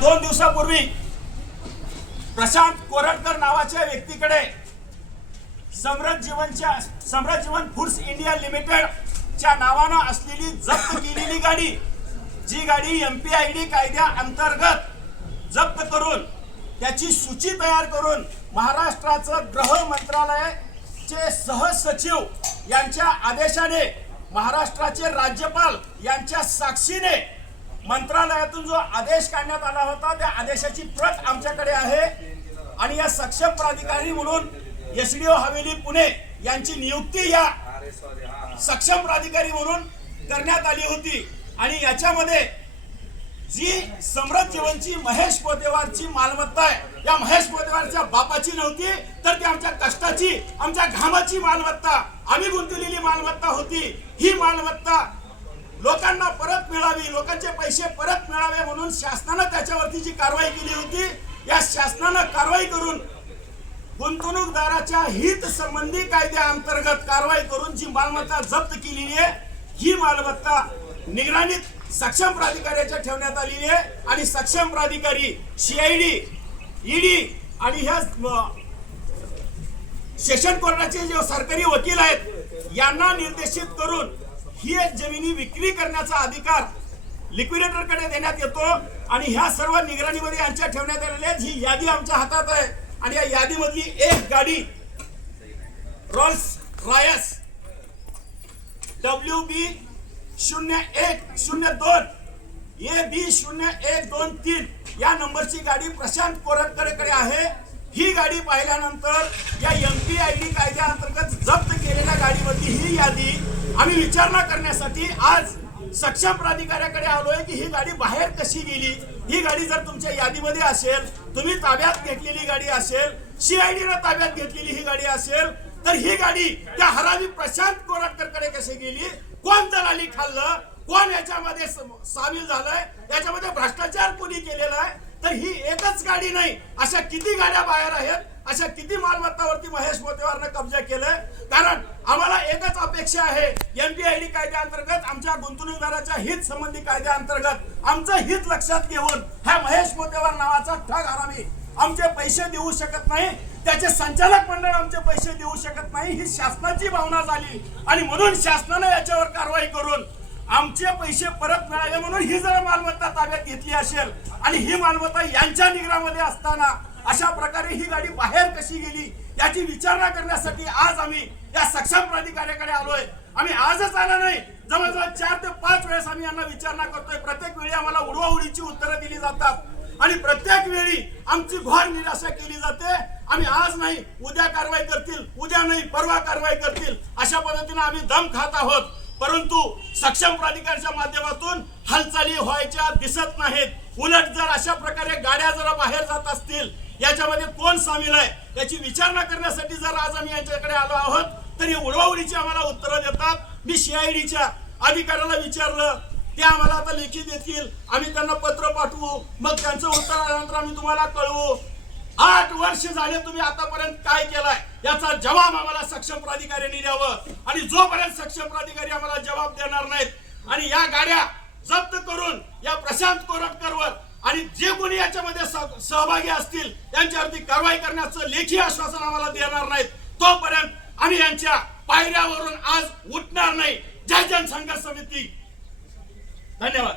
2 दिवसापूर्वी प्रशांत कोरटकर नावाच्या व्यक्तीकडे सम्राट जीवन फूड्स इंडिया लिमिटेड च्या नावाने असलेली जप्त केलेली गाडी, जी गाडी MPID कायद्या अंतर्गत जप्त करून त्याची सूची तयार करून महाराष्ट्राचं गृह मंत्रालयाचे सहसचिव यांच्या आदेशाने महाराष्ट्राचे राज्यपाल यांच्या साक्षीने मंत्रालयातून जो आदेश काढण्यात आला होता त्या आदेशाची प्रत आमच्याकडे आहे आणि या सक्षम प्राधिकारी म्हणून SDO हवेली पुणे यांची नियुक्ती या सक्षम प्राधिकारी म्हणून करण्यात आली होती आणि याच्यामध्ये जी सम्राट जीवनची महेश पोतेवारची मालमत्ता आहे, या महेश पोतेवारच्या बापाची नव्हती तर ती आमच्या कष्टाची, आमच्या घामाची मालमत्ता, आम्ही गुंतवलेली मालमत्ता होती। ही मालमत्ता लोकांना परत मिळावी, लोकांचे पैसे परत मिळावे म्हणून शासनाने त्याच्यावरती जी कारवाई केली होती, या शासनाने कारवाई करून गुंतवणूकदाराच्या हित संबंधी कायद्या अंतर्गत कारवाई करून जी मालमत्ता जप्त केलेली आहे, ही मालमत्ता निगराणीत सक्षम प्राधिकाऱ्याच्या ठेवण्यात आलेली आहे आणि सक्षम प्राधिकारी CID, ED आणि ह्या सेशन कोर्टाचे जे सरकारी वकील आहेत यांना निर्देशित करून ही जमिनी विक्री करण्याचा अधिकार लिक्विडेटरकडे देण्यात येतो आणि ह्या सर्व निगराणीमध्ये यांच्या ठेवण्यात आलेल्या आहेत। ही यादी आमच्या हातात आहे आणि या यादीमधली एक गाडी रोल्स रॉयस WB 0102 AB 0123 या नंबरची गाडी प्रशांत कोरटकरकडे आहे। ही गाडी पाहिल्यानंतर या MPID कायद्या अंतर्गत जप्त केलेल्या गाडीमधली ही यादी आम्ही विचारणा करण्यासाठी आज सक्षम प्राधिकाऱ्याकडे आलोय की ही गाडी बाहेर कशी गेली। ही गाडी जर तुमच्या यादीमध्ये असेल, तुम्ही ताब्यात घेतलेली गाडी असेल, CID ने ताब्यात घेतलेली ही गाडी असेल, तर ही गाडी त्या हरामी प्रशांत कोरटकरकडे कशी गेली, कोण दलाली खाल्लं, कोण याच्यामध्ये सामील झालंय, याच्यामध्ये भ्रष्टाचार कोणी केलेला आहे, तर ही एकच गाडी नाही, अशा किती गाड्या बाहेर आहेत, अशा किती मालमत्तावरती महेश पोतेवारने कब्जा केलाय। कारण आम्हाला एकच अपेक्षा आहे, MPID कायद्या अंतर्गत आमच्या गुंतवणूकदाराच्या हित संबंधी कायद्या अंतर्गत आमचं हित लक्षात घेऊन हा महेश पोतेवार नावाचा ठग हरामी आमचे पैसे देऊ शकत नाही, त्याचे संचालक मंडळ आमचे पैसे देऊ शकत नाही, ही शासनाची भावना झाली आणि म्हणून शासनाने याच्यावर कारवाई करून आमचे पैसे परत मिळावे म्हणून ही जर मालमत्ता ताब्यात घेतली असेल आणि ही मालमत्ता यांच्या निगरामध्ये असताना अशा प्रकारे ही गाडी बाहेर कशी गेली याची विचारणा करण्यासाठी आज आम्ही या सक्षम प्राधिकाऱ्याकडे आलोय। आम्ही आजच आलो नाही, जवळजवळ 4 ते 5 वेळेस आम्ही यांना विचारणा करतोय। प्रत्येक वेळी आम्हाला उडवाउडीची उत्तरं दिली जातात आणि प्रत्येक वेळी आमची घोर निराशा केली जाते। आम्ही आज नाही, उद्या कारवाई करतील, उद्या नाही परवा कारवाई करतील, अशा पद्धतीने आम्ही दम खात आहोत। परंतु सक्षम प्राधिकाऱ्याच्या माध्यमातून हालचाली व्हायच्या दिसत नाहीत। उलट जर अशा प्रकारे गाड्या जर बाहेर जात असतील, याच्यामध्ये कोण सामील आहे याची विचारणा करण्यासाठी जर आज आम्ही यांच्याकडे आलो आहोत, तर हे उडवाउडीची आम्हाला उत्तरं देतात। मी CIDच्या अधिकाऱ्याला विचारलं, ते आम्हाला आता लेखी देतील, आम्ही त्यांना पत्र पाठवू, मग त्यांचं उत्तर आल्यानंतर आम्ही तुम्हाला कळवू। 8 वर्ष झाले तुम्ही आतापर्यंत काय केलाय याचा जबाब आम्हाला सक्षम प्राधिकाऱ्यांनी द्यावं आणि जोपर्यंत सक्षम प्राधिकारी आम्हाला जबाब देणार नाहीत आणि या गाड्या जप्त करून या प्रशांत कोरटकरवर आणि जे कोणी याच्यामध्ये सहभागी असतील यांच्यावरती कारवाई करण्याचं लेखी आश्वासन आम्हाला देणार नाहीत, तोपर्यंत आम्ही यांच्या पायऱ्यावरून आज उठणार नाही। जय जनसंघर्ष समिती, धन्यवाद।